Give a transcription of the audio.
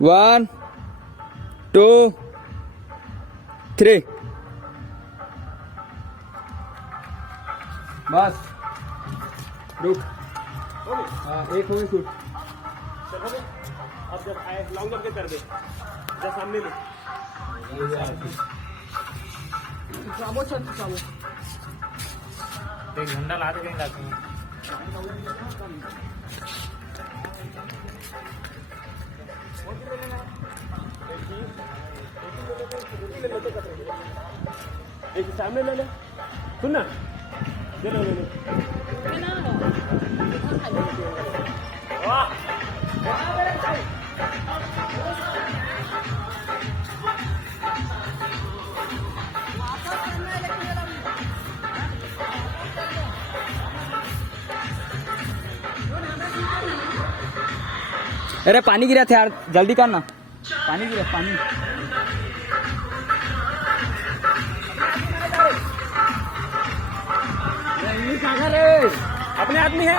1 2 3 बस रुक। हाँ एक हो गई शूट। अब जब आए लॉन्ग जंप के कर दे जब सामने में एक झंडा ला के कहीं लाते हैं। एक सामने ले ले सुन ना ले लो ले लो अरे पानी गिरा था यार, जल्दी करना। पानी गिरा पानी। अपने आदमी है।